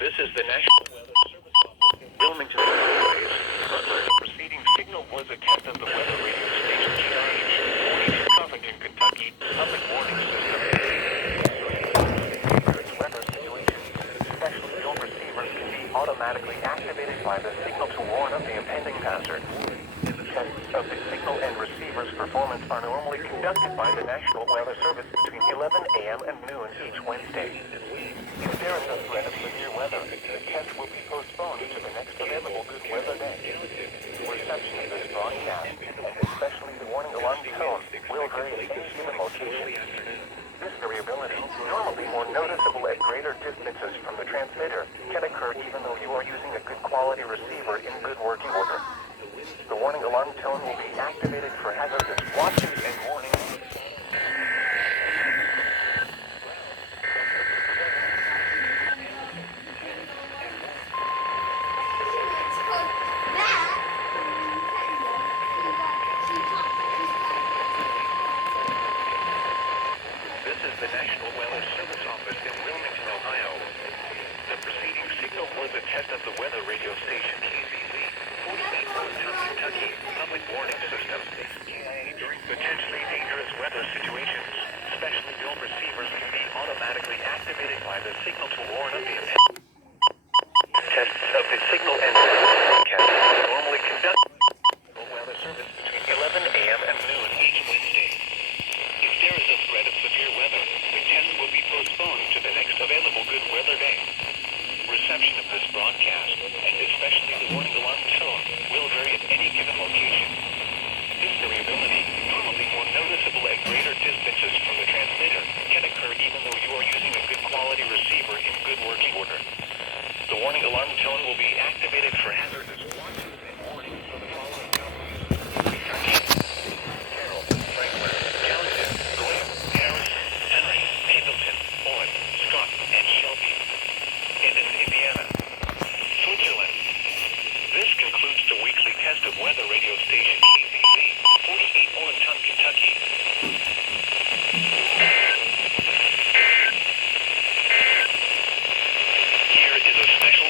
This is the National Weather Service Office in Wilmington, Illinois. The preceding signal was a test of the weather radio station change. 42 Covington, Kentucky, public warning system. Weather situations, especially your receivers, can be automatically activated by the signal to warn of the impending hazard. Tests of the signal and receiver's performance are normally conducted by the National Weather Service between 11 a.m. and noon each Wednesday. If there is a threat of severe weather, the test will be postponed to the next available good weather day. Reception of this broadcast, and especially the warning alarm tone, will vary in given location. This variability, normally more noticeable at greater distances from the transmitter, can